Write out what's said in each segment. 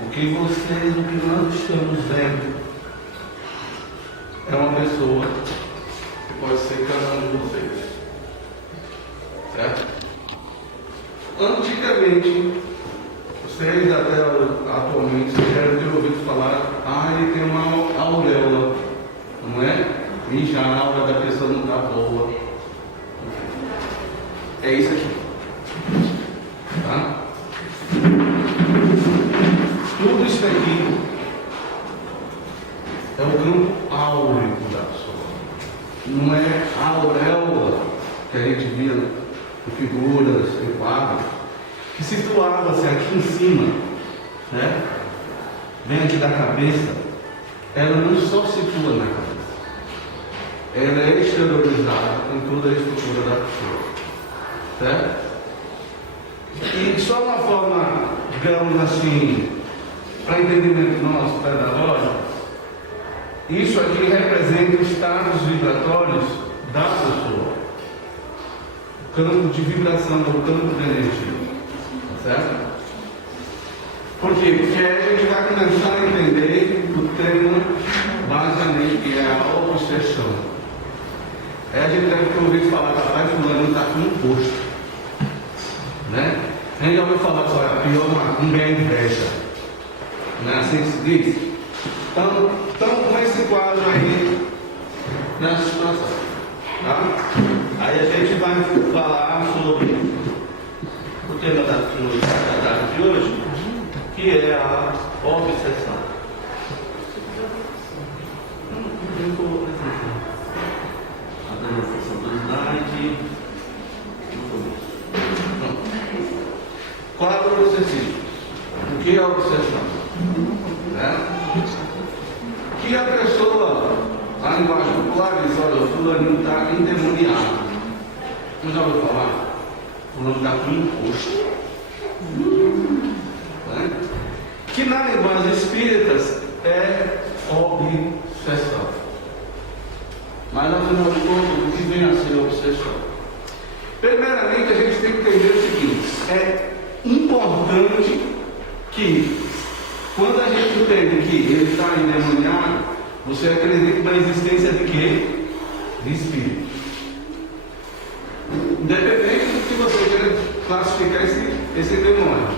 O que nós estamos vendo é uma pessoa que pode ser cada um de vocês. Certo? Antigamente, vocês até atualmente, vocês devem ter ouvido falar, ele tem uma auréola, não é? E já a aura da pessoa não está boa. É isso aqui. Tá? Tudo isso aqui é o campo áureo da pessoa. Não é a auréola que a gente via em figuras, em quadros, que situava-se aqui em cima, né? Vem aqui da cabeça. Ela não só situa na cabeça, ela é exteriorizada em toda a estrutura da pessoa. Certo? E só uma forma, digamos assim, para entendimento nosso pedagógico, isso aqui representa os estados vibratórios da pessoa, o campo de vibração, o campo de energia. Certo? Por quê? Porque aí a gente vai começar a entender o tema basicamente que é a obsessão. Aí a gente deve ter ouvido falar que rapaz, fulano está com um posto. Né? A gente já ouviu falar que a pior macumba é a inveja. Não é assim que se diz? Então com esse quadro aí nessa situação. Tá? Aí a gente vai falar sobre o tema da tarde de hoje, que é a obsessão. A demonstração do slide. Quadro obsessivo. O que é a obsessão? Que a pessoa, a linguagem popular diz, olha, o fulaninho está endemoniado. Não já ouviu falar? O fulano está com imposto. Que na linguagem espíritas é obsessão. Mas afinal de contas, o que vem a ser obsessão? Primeiramente, a gente tem que entender o seguinte: é importante que, quando a gente entende que ele está endemoniado, você acredita na existência de quê? De espírito. Independente do que você queira classificar esse demônio,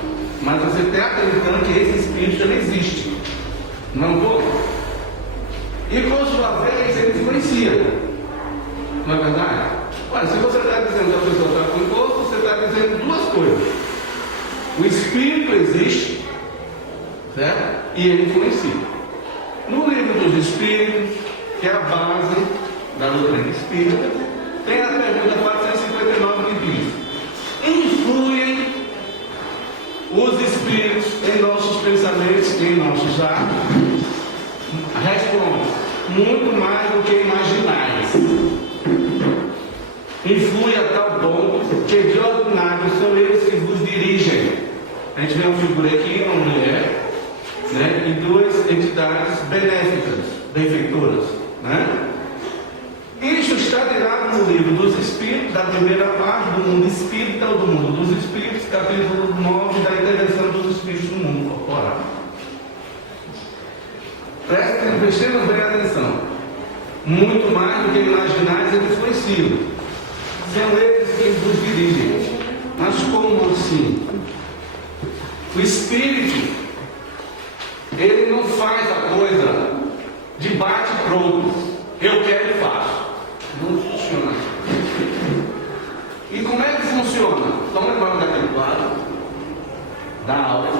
mas você está acreditando que esse espírito já não existe. Não vou? E por sua vez, ele influencia. Não é verdade? Olha, se você está dizendo que a pessoa está com imposto, você está dizendo duas coisas. O espírito existe, certo? E ele influencia. No livro dos Espíritos, que é a base da doutrina espírita, tem a pergunta 459 que diz: influem os espíritos em nossos pensamentos e em nossos atos? Responde: muito mais do que imaginais. Influi a tal ponto que de ordinário são eles que vos dirigem. A gente vê uma figura aqui, uma mulher, né, e duas entidades benéficas, benfeitoras, né? Isso está tirado no livro dos Espíritos, da primeira parte do mundo espírita, ou do mundo dos Espíritos, capítulo 9, da intervenção dos Espíritos no mundo corporal. Prestemos bem atenção. Muito mais do que imaginais, eles influenciam. São eles que vos dirigem. Mas como assim? O Espírito, ele não faz a coisa de bate pronto. Eu quero e faço. Não funciona. E como é que funciona? Estão lembrando daquele quadro? Da aula.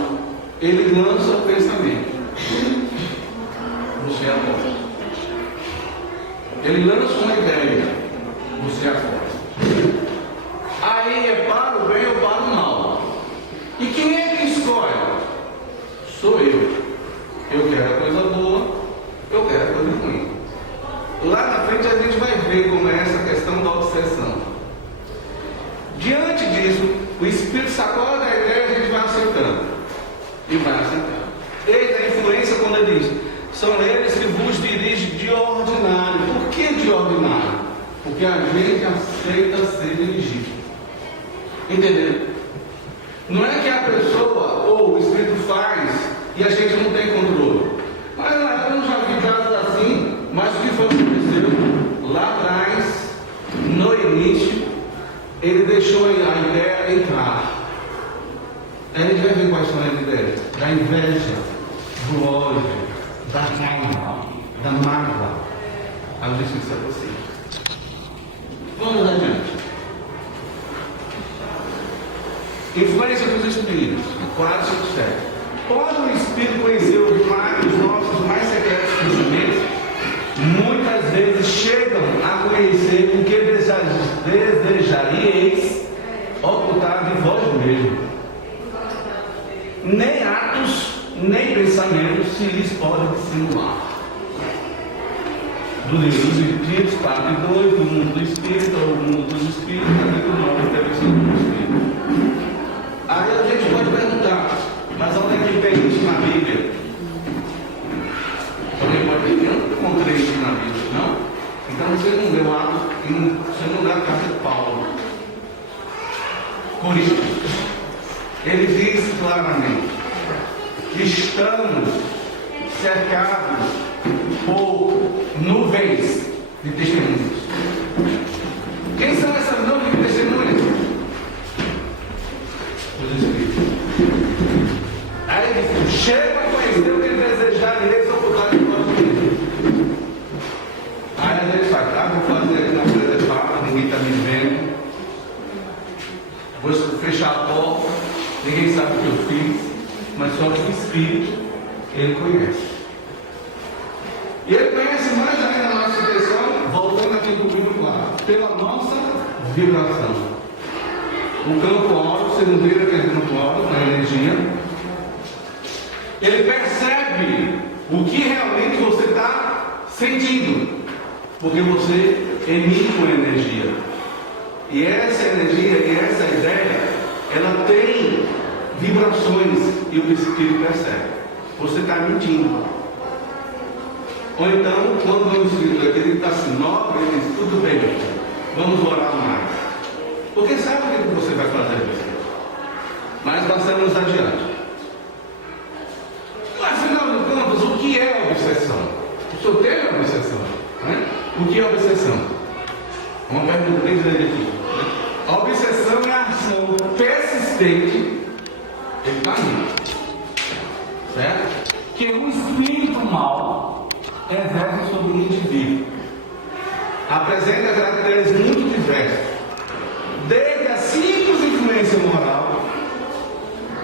Ele lança o pensamento. Você aposta. Ele lança uma ideia. Você aposta. Aí é para o bem ou para o mal. E quem é que escolhe? Sou eu. Eu quero a coisa boa, eu quero a coisa ruim. Lá na frente a gente vai ver como é essa questão da obsessão. Diante disso, o Espírito sacode a ideia e a gente vai aceitando. E vai aceitando. Eis a influência quando ele diz: são eles que vos dirigem de ordinário. Por que de ordinário? Porque a gente aceita ser dirigido. Entendeu? Não é que a pessoa ou o Espírito faz e a gente da inveja, do ódio, da raiva, da mágoa. A justiça é possível. Vamos adiante. Influência dos espíritos. 457. Pode o espírito conhecer os nossos mais secretos pensamentos? Muitas vezes chegam a conhecer o que desejaríeis ocultar de vós mesmo. Nem atos, nem pensamentos se lhes pode dissimular. Do livro dos Espíritos, parte 2, do mundo do Espírito, ou do mundo dos Espíritos, capítulo 9, intervenção do Espírito. Aí a gente pode perguntar, mas onde é que vem isso na Bíblia? Alguém pode dizer, eu não encontrei isso na Bíblia, não? Então você não leu Atos, você não leu a carta de Paulo. Por isso, ele diz claramente que estamos cercados por nuvens de testemunhas. Quem são essas nuvens de testemunhas? Os Espíritos. Aí ele diz, chega a conhecer o que desejar e executar de nós mesmos. Aí a gente faz, vou fazer aqui uma coisa fácil, ninguém está me vendo. Vou fechar a porta, ninguém sabe o que eu fiz, mas só que o Espírito, ele conhece. E ele conhece mais ainda a nossa intenção, voltando aqui do livro lá, pela nossa vibração. O campo áureo, você não vira aquele campo áureo, a energia. Ele percebe o que realmente você está sentindo, porque você emite uma energia. E essa energia e essa ideia, ela tem vibrações e o espírito percebe. Você está mentindo. Ou então, quando o espírito aqui está assim, nobre, ele diz, tudo bem, vamos orar mais. Porque sabe o que você vai fazer? Mas passamos adiante. Afinal de contas, o que é obsessão? O senhor tem obsessão? Né? O que é obsessão? Uma pergunta bem grande aqui. A obsessão é a ação persistente, ele está aí, certo? Que um espírito mau exerce sobre o indivíduo. Apresenta caracteres muito diversos, desde a simples influência moral,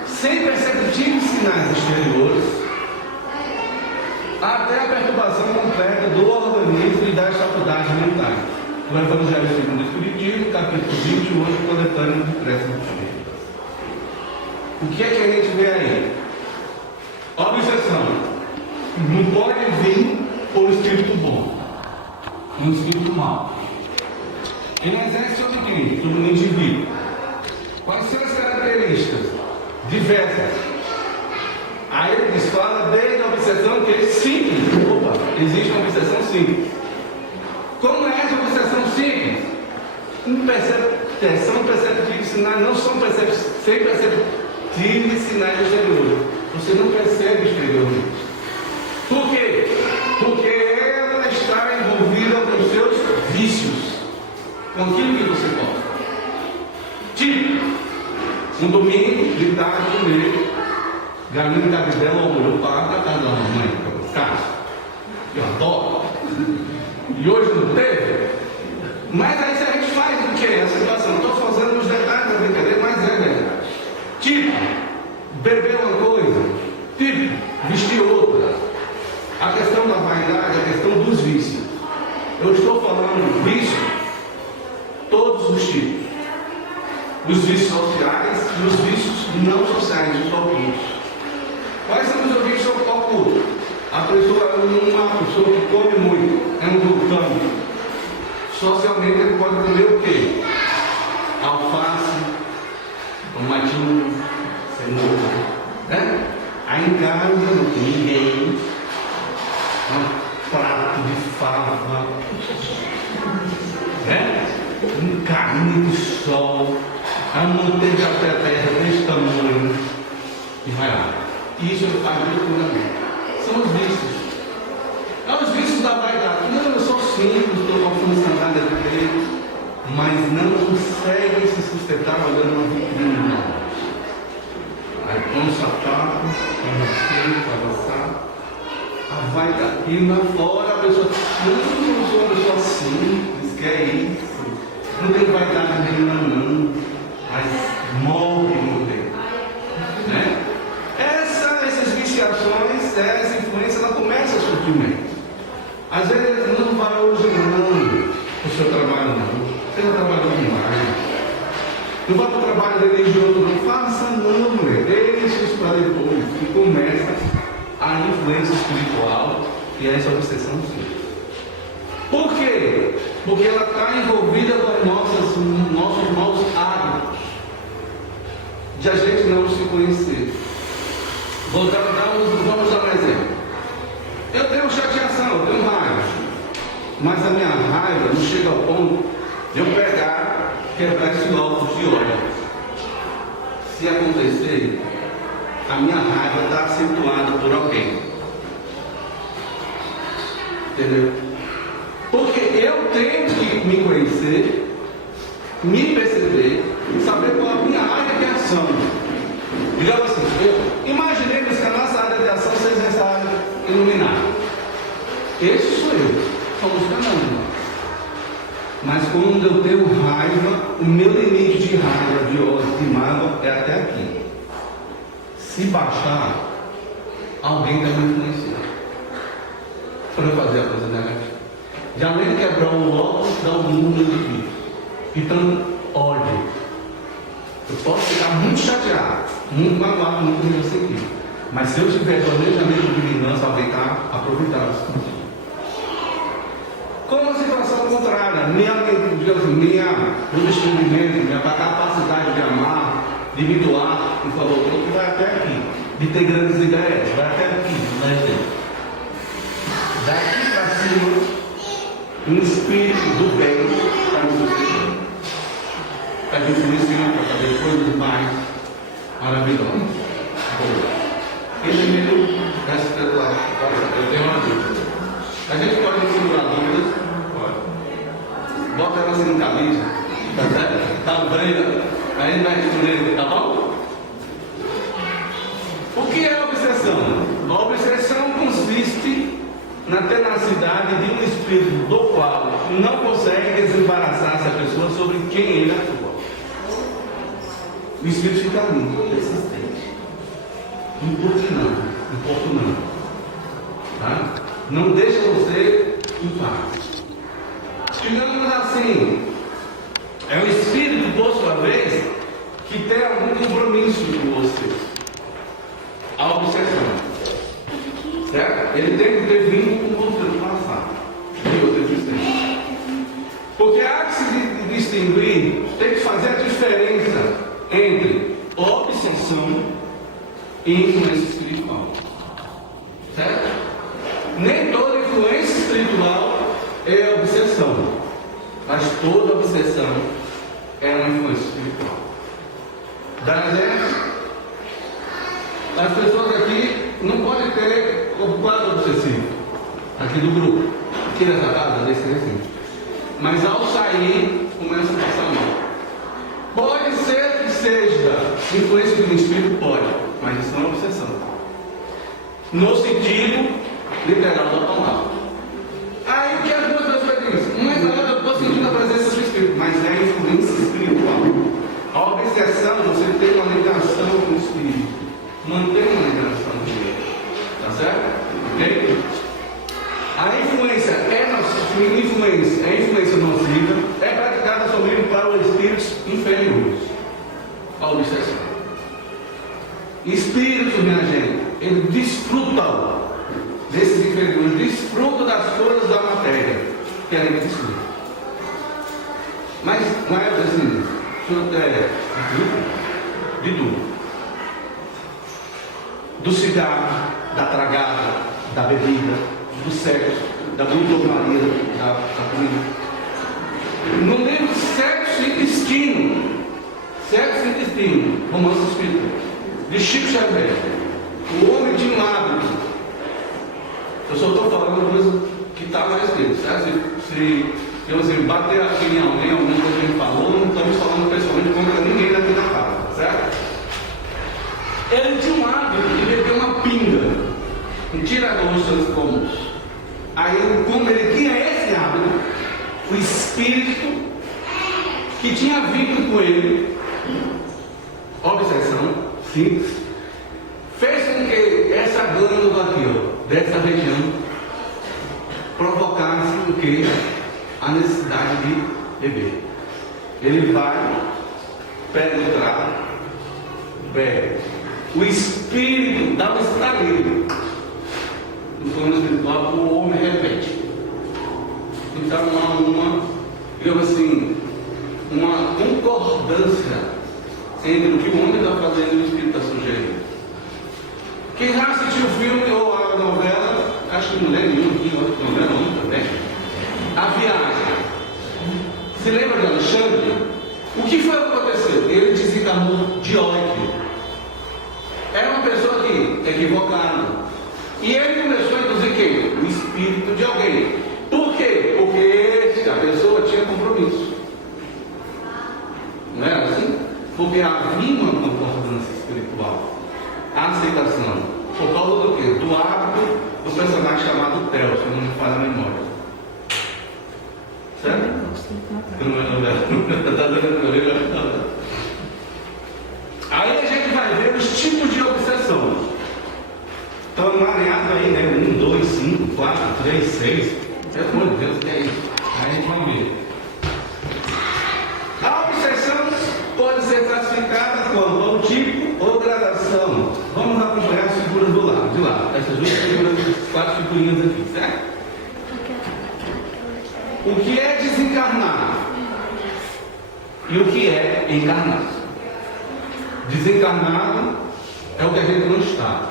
sem perceptíveis sinais exteriores, até a perturbação completa do organismo e das faculdades mentais. Do Evangelho segundo o Espiritismo, capítulo 28, coletânea de preces do Espírito. O que é que a gente vê aí? Obsessão. Não pode vir por espírito bom, um espírito mau. Ele exerce sobre quem? Sobre o indivíduo. Quais são as características? Diversas. Aí ele diz, fala desde a obsessão que é simples. Opa, existe uma obsessão simples. Como é essa obsessão simples? Impercepção perceptível de sinais, não são sem perceptíveis sinais exteriores. Você não percebe exteriormente. Por quê? Porque ela está envolvida com os seus vícios, com aquilo que você gosta. Tipo, um domingo de tarde comer galinha da cabidela ao molho pardo da casa da mamãe, casa. Eu adoro. E hoje não teve. Mas aí se a gente faz o que? A situação, estou fazendo os detalhes da brincadeira, mas é verdade. Tipo, beber uma coisa, tipo, vestir outra. A questão da vaidade, a questão dos vícios. Eu estou falando vício, todos os tipos. Os vícios sociais e os vícios não sociais, os ocultos. Quais são os vícios ocultos? A pessoa é uma pessoa que come muito, é um glutão. Socialmente ele pode comer o quê? Alface, tomatinho, cenoura. Né? Aí em casa não tem ninguém. Um prato de fava, né? Um carne de sol, a manteiga terra desse tamanho, e vai lá. Isso é agricultura. São os vícios. É os vícios da vaidade. Não, eu sou simples, estou com a função nada de peito, mas não conseguem se sustentar olhando uma vitrine, não. Aí põe um sapato, E lá fora a pessoa, não, eu sou uma pessoa simples, que é isso. Não tem vaidade nenhuma, não. Mas morre no tempo. Né? Essas viciações, essa influência, ela começa a surgir. Às vezes não vai hoje não, o seu trabalho não. Você não trabalhou demais. Não vai para o trabalho religioso, não faça não, mulher. Deixa isso para depois. E começa a influência espiritual e essa obsessão sim. Por quê? Porque ela está envolvida com os nossos maus hábitos. De a gente não se conhecer. Vamos dar um exemplo. Eu tenho chateação, eu tenho raiva. Mas a minha raiva não chega ao ponto de eu pegar, quebrar esse óculos de óleo. Se acontecer, a minha raiva está acentuada por alguém. Entendeu? Porque eu tenho que me conhecer, me perceber, saber qual é a minha área de ação. Digamos assim, imaginemos que a nossa área de ação seja essa área iluminada. Esse sou eu, somos cada um. Mas quando eu tenho raiva, o meu limite de raiva, de ódio, de mágoa é até aqui. Se baixar, alguém vai me influenciar para eu fazer a coisa negativa. Já além de quebrar o óculos, dá um mundo de vida. Então, ódio. Eu posso ficar muito chateado, muito magoado, muito ressentido. Mas se eu tiver planejamento de vingança, alguém está aproveitando essa situação. Como a situação contrária, minha descobrimento, minha capacidade de amar, de me doar em favor do outro, vai até aqui. De ter grandes ideias, vai até aqui. Daqui para cima, um espírito do bem está nos sucedendo. A gente ensina para fazer coisas mais maravilhosas. Primeiro, eu tenho uma dúvida. A gente pode simular dúvidas? Pode. Bota ela assim no camisa, tá certo? Tá brega, aí vai responder, tá bom? O que é a obsessão? A obsessão consiste na tenacidade de um espírito do qual não consegue desembaraçar-se a pessoa sobre quem ele atua. O espírito fica ali, persistente, importunando, tá? Não deixa você em paz. Digamos assim, é um espírito, por sua vez, que tem algum compromisso com você. A obsessão. Certo? Ele tem que ter vínculo com você no passado e outra existência. Porque há que se distinguir, tem que fazer a diferença entre obsessão e influência espiritual. Certo? Nem toda influência espiritual é obsessão, mas toda obsessão é uma influência espiritual. Dá exemplo? As pessoas aqui não podem ter o quadro obsessivo aqui do grupo, aqui nessa casa, desse recinto. Mas ao sair, começa a passar mal. Pode ser que seja influência do espírito, pode, mas isso não é obsessão. No sentido literal da palavra. Aí o que as duas pessoas dizem? Uma é eu estou sentindo a presença do espírito, mas é influência espiritual. A obsessão, você tem uma ligação com o espírito. Mantém uma ligação com ele. Tá certo? Ok? A influência nociva é praticada somente para os espíritos inferiores. A obsessão. Espíritos, minha gente, eles desfrutam desses inferiores, desfrutam das coisas da matéria que a gente desfruta. Mas não é assim, de tudo. Do cigarro, da tragada, da bebida, do sexo, da glutonaria, da comida. No livro Sexo e Destino, romance espírita, de Chico Xavier, o homem de um hábito. Eu só estou falando coisa que está mais escrito, certo? Se bater aqui em alguém, alguma coisa que ele falou, não estamos falando pessoalmente contra ninguém daqui na casa, certo? Ele tinha um hábito de beber uma pinga, um tira-gosto dos cômodos. Aí, como ele tinha esse hábito, o espírito que tinha vindo com ele, obsessão, simples, fez com que essa glândula aqui, ó, dessa região, provocasse o que? A necessidade de beber. Ele vai penetrar, bebe. O espírito dá um estaleiro. No plano espiritual, o homem repete. Então digamos assim, uma concordância entre o que o homem está fazendo e o espírito está sugerindo. Quem já assistiu o filme ou a novela, acho que mulher nenhuma aqui, novela não também. A Viagem. Se lembra de Alexandre? O que foi que aconteceu? Ele desencarnou de ódio. Era uma pessoa que equivocada. E ele começou a induzir quem? O espírito de alguém. Por quê? Porque a pessoa tinha compromisso. Não era assim? Porque havia uma concordância espiritual. A aceitação. Por causa do quê? Do hábito do personagem chamado Theo, se não me falha a memória. Certo? Não é novela. Aí a gente vai ver os tipos de obsessão. Estão mareados aí, né? 1, 2, 5, 4, 3, 6. Pelo amor de Deus, que é isso? Aí a gente vai ver. A obsessão pode ser classificada como tipo ou gradação. Vamos acompanhar as figuras do lado, de lá. Essas duas figuras, 4 figurinhas aqui, certo? O que é desencarnado e o que é encarnado. Desencarnado é o que a gente não está.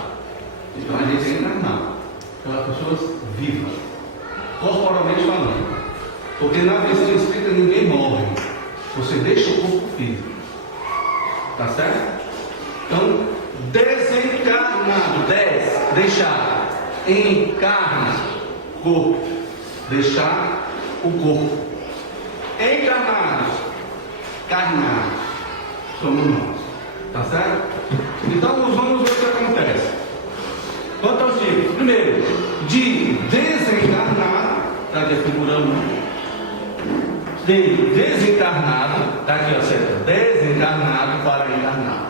Então a gente é encarnado. Aquelas pessoas vivas, corporalmente falando. Porque na visão espírita ninguém morre. Você deixa o corpo físico. Tá certo? Então, desencarnado, deixar, encarna, corpo, deixar o corpo. Encarnados, carnados, somos nós. Tá certo? Então, vamos ver o que acontece. Quanto aos tipos? Primeiro, de desencarnado, está aqui a figura 1. De desencarnado, está aqui, ó, certo? Desencarnado para encarnado.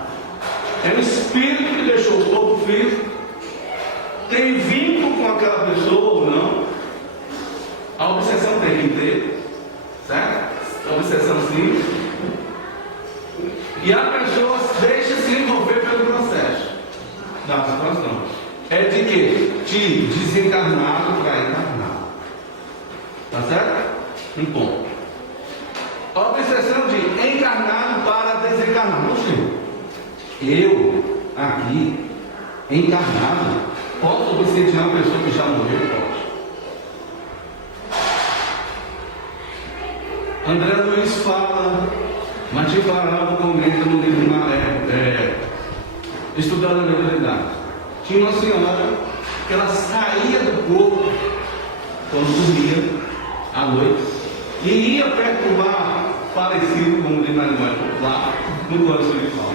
É o espírito que deixou o corpo físico, tem vínculo com aquela pessoa ou não. A obsessão tem que ter, certo? A obsessão sim. E a pessoa deixa se envolver pelo processo da situação. É de quê? De desencarnado para encarnado. Tá certo? Um ponto. A obsessão de encarnado para desencarnado. Ou seja, eu, aqui, encarnado, posso obsediar uma pessoa que já morreu? Posso. André Luiz fala, Mati Faraldo comenta no livro Estudando a Mediunidade. Tinha uma senhora que ela saía do corpo quando dormia à noite e ia perturbar parecido com o de Manuel lá no plano espiritual.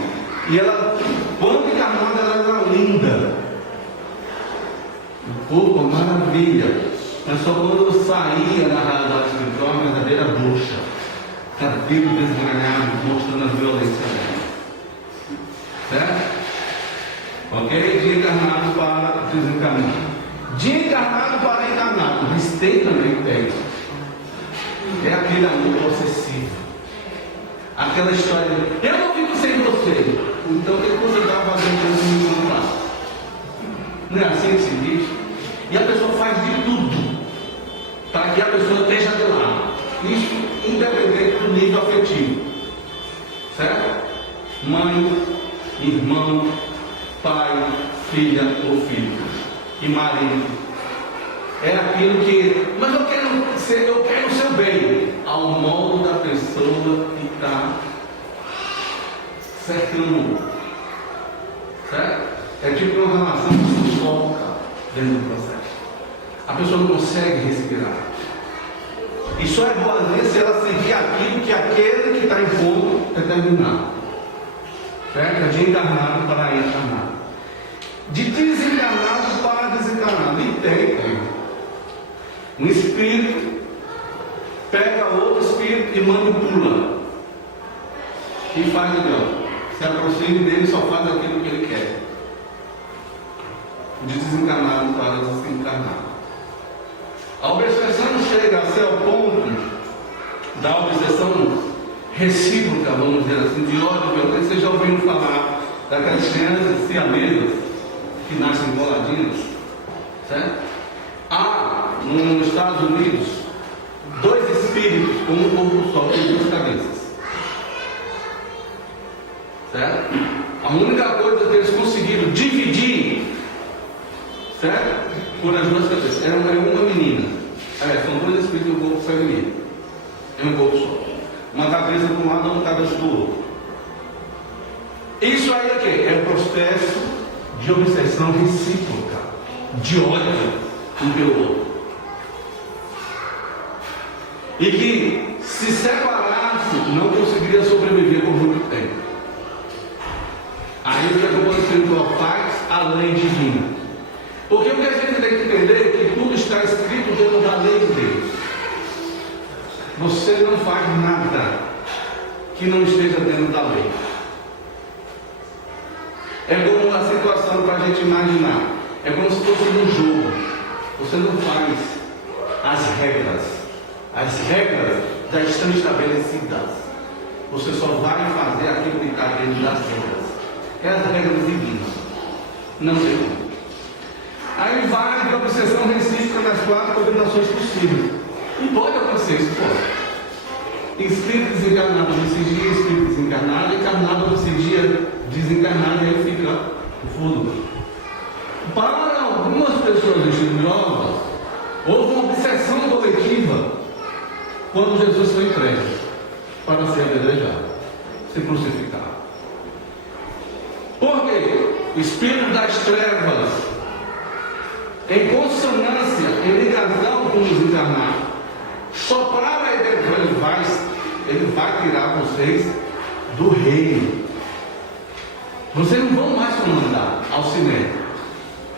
E ela, quando encarnada, ela era linda. O corpo, uma maravilha. Mas só quando saía na realidade espiritual, uma verdadeira bruxa. Cabelo desgrenhado, mostrando a violência dela. Certo? Ok? De encarnado para desencarnado. De encarnado para encarnado. Mas tem também tem. É aquele amor possessivo. Aquela história de eu não fico sem você. Então o que você está fazendo com esse menino lá? Não é assim que se diz? E a pessoa faz de tudo para que a pessoa esteja de lado. Isso independente do nível afetivo. Certo? Mãe, irmão, pai, filha ou filho. E marido. É aquilo que. Mas eu quero o seu bem. Ao modo da pessoa que está cercando. Certo? É tipo uma relação que se foca dentro do processo. A pessoa não consegue respirar. E só é boa se ela seguir aquilo que aquele que está em fogo determinado. Certo? É de encarnado para encarnado. De desencarnado para desencarnado. E tem. Um espírito pega outro espírito e manipula. E faz igual. Se aproxime dele, só faz aquilo que ele quer. De desencarnado para desencarnado. A obsessão chega a ser ao ponto da obsessão recíproca, vamos dizer assim, de ódio e violência. Vocês já ouviram falar daquelas crianças siamesas que nascem coladinhas, certo? Há nos Estados Unidos 2 espíritos com um corpo só, com 2 cabeças, certo? A única coisa que eles conseguiram dividir, certo? Por as 2 cabeças, era uma menina. São 2 espíritos do corpo feminino, é um corpo só, uma cabeça de um lado, uma cabeça do outro. Isso aí é o quê? É o processo de obsessão recíproca, de ódio um pelo outro. E que se separasse, não conseguiria sobreviver por muito tempo. Aí o que o mundo espiritual faz? A lei divina. Porque o que a gente tem que entender é que tudo está escrito dentro da lei de Deus. Você não faz nada que não esteja dentro da lei. É como uma situação para a gente imaginar. É como se fosse um jogo. Você não faz as regras. As regras já estão estabelecidas. Você só vai fazer aquilo que está dentro das regras. É as regras divinas. Não tem como. Aí vai de obsessão recíproca nas 4 combinações possíveis. E pode acontecer isso, pode. Espírito desencarnado decidia, espírito desencarnado, encarnado decidia, desencarnado, e aí fica o fundo. Para algumas pessoas estudiosas, houve uma obsessão coletiva quando Jesus foi entregue para ser apedrejado, ser crucificado. Por quê? O espírito das trevas, em consonância, em ligação com o desencarnado, soprava a ideia, ele vai tirar vocês do reino. Vocês não vão mais comandar ao cinema.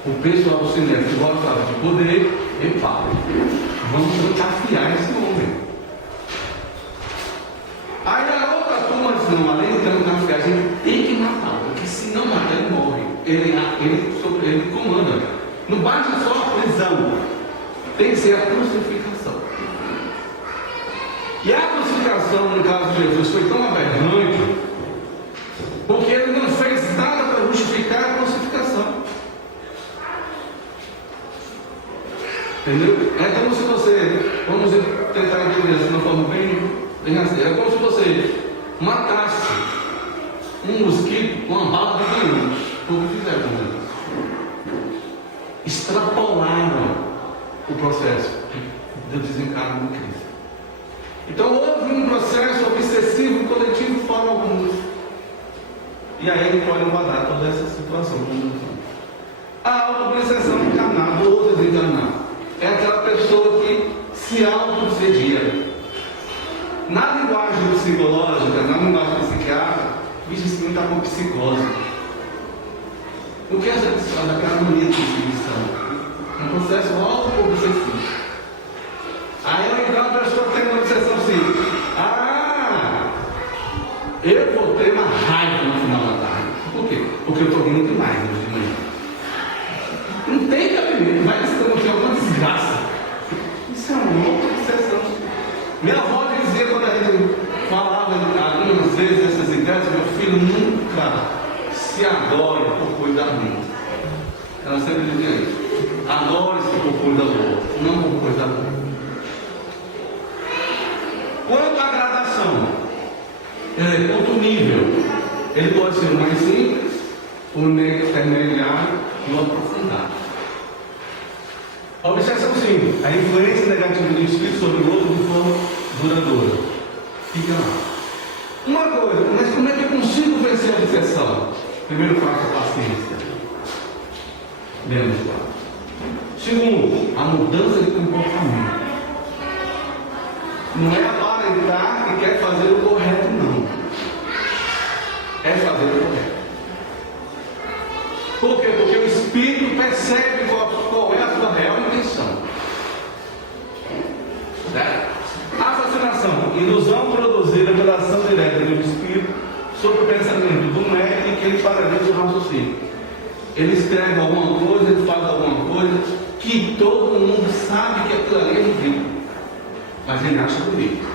O pessoal do cinema que gostava de poder, e fala: vamos desafiar esse homem. Aí a outra turma diz: não, além de desafiar, a gente tem que matar, porque se não matar, ele morre. Ele comanda. Não basta só a prisão, tem que ser a crucificação. E a crucificação, no caso de Jesus, foi tão aberrante, porque ele não fez nada para justificar a crucificação. Entendeu? É como se você, vamos tentar entender de uma forma bem assim, é como se você matasse um mosquito com uma bala de canhão. Como fizeram com eles? Extrapolaram o processo do desencarno de Cristo. Então houve um processo obsessivo coletivo para alguns. E aí ele pode guardar toda essa situação. A auto-obsessão encarnada ou desencarnada é aquela pessoa que se auto-obsedia. Na linguagem psicológica, na linguagem psiquiátrica, diz que não está com psicose. O que a gente fala daquela mania de perseguição? Um processo auto-obsessivo. Aí então a pessoa tem uma obsessão assim: eu vou ter uma raiva no final da tarde. Por quê? Porque eu estou rindo demais hoje de manhã. Não tem cabimento, vai ter alguma desgraça. Isso é uma outra obsessão. Minha avó dizia, quando a gente falava algumas vezes essas ideias: meu filho, nunca se adore por coisa ruim. Ela sempre dizia isso: adore-se por coisa boa, não por coisa ruim. Quanto à gradação, ele é outro nível. Ele pode ser mais simples, o intermediário e o aprofundado. A obsessão simples, a influência negativa do espírito sobre o outro de forma duradoura. Fica lá. Uma coisa, mas como é que eu consigo vencer a obsessão? Primeiro passo, a paciência. Menos claro. Segundo, a mudança de comportamento. Não é aparentar que quer fazer o correto, não. É fazer o correto. Por quê? Porque o espírito percebe qual é a sua real intenção. ele escreve alguma coisa, ele faz alguma coisa, que todo mundo sabe que aquilo ali é ridículo, mas ele acha bonito.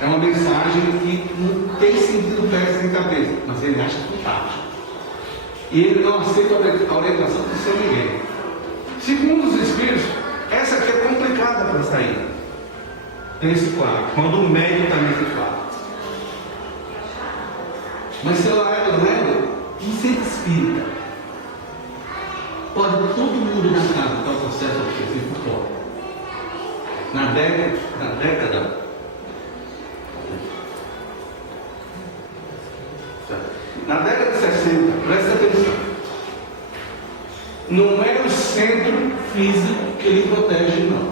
É uma mensagem que não tem sentido pés sem cabeça, mas ele acha fantástico. E ele não aceita a orientação de São Miguel. Segundo os Espíritos, essa aqui é complicada para sair. Tem esse quadro, quando o médium está nesse quadro. Mas se ela é leve, um centro espírita, pode todo mundo na casa ter acesso ao espírito pode. Na década de 60, presta atenção, não é o centro físico que lhe protege, não.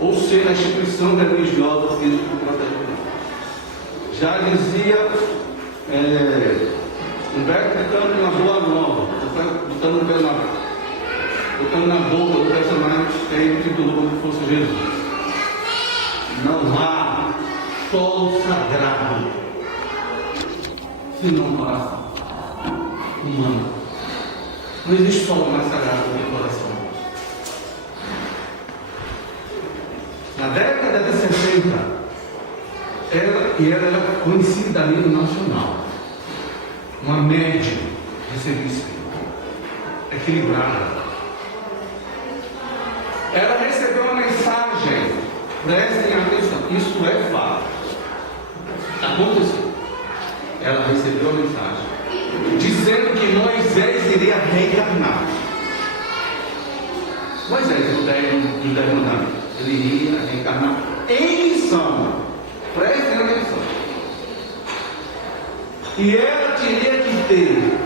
Ou seja, a instituição religiosa física que protege, não. Já dizia Humberto de Campos na Boa Nova, botando na boca do personagem que ele titulou como se fosse Jesus. Não há solo sagrado senão o coração humano. Não existe solo mais sagrado do que o coração. Na década de 60, ela era conhecida a nível nacional. Uma média de serviço equilibrada. Ela recebeu uma mensagem, prestem atenção, isso é fato. Aconteceu. Ela recebeu a mensagem dizendo que Moisés iria reencarnar. Moisés não deve mudar. Ele iria reencarnar em missão. Prestem atenção. E ela teria que ter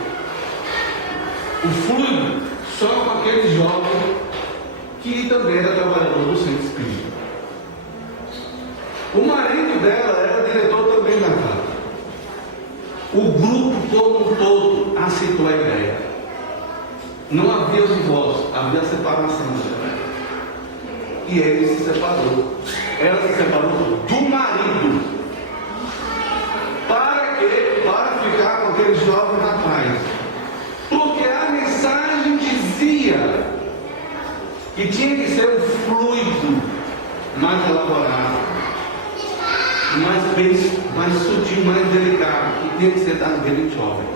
o fluido só com aquele jovem que também era trabalhador do centro espírita. O marido dela era diretor também da casa. O grupo todo aceitou a ideia. Não havia divórcio, havia separação dela. E ele se separou. Ela se separou do marido. Para quê? Para ficar com aquele jovem rapaz. Porque a mensagem dizia que tinha que ser um fluido mais elaborado, mais sutil, mais delicado, que tinha que ser daquele jovem.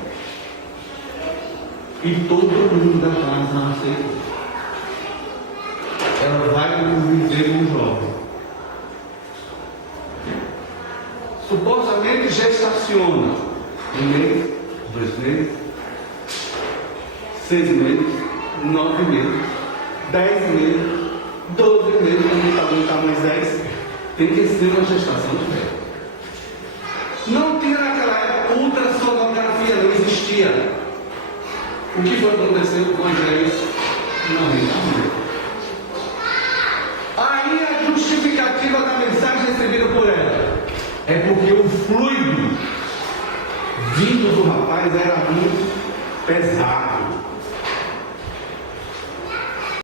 E todo mundo da casa aceitou. Ela vai conviver com o jovem. Supostamente gestaciona 1 mês, 2 meses, 6 meses, 9 meses, 10 meses, 12 meses, quando está aguentar mais 10, tem que ser uma gestação de fé. Não tinha naquela época ultrassonografia, não existia. O que foi acontecer com Moisés? Não reencarnou. Aí a justificativa da mensagem recebida por ela é porque o fluido vindo do rapaz era muito pesado.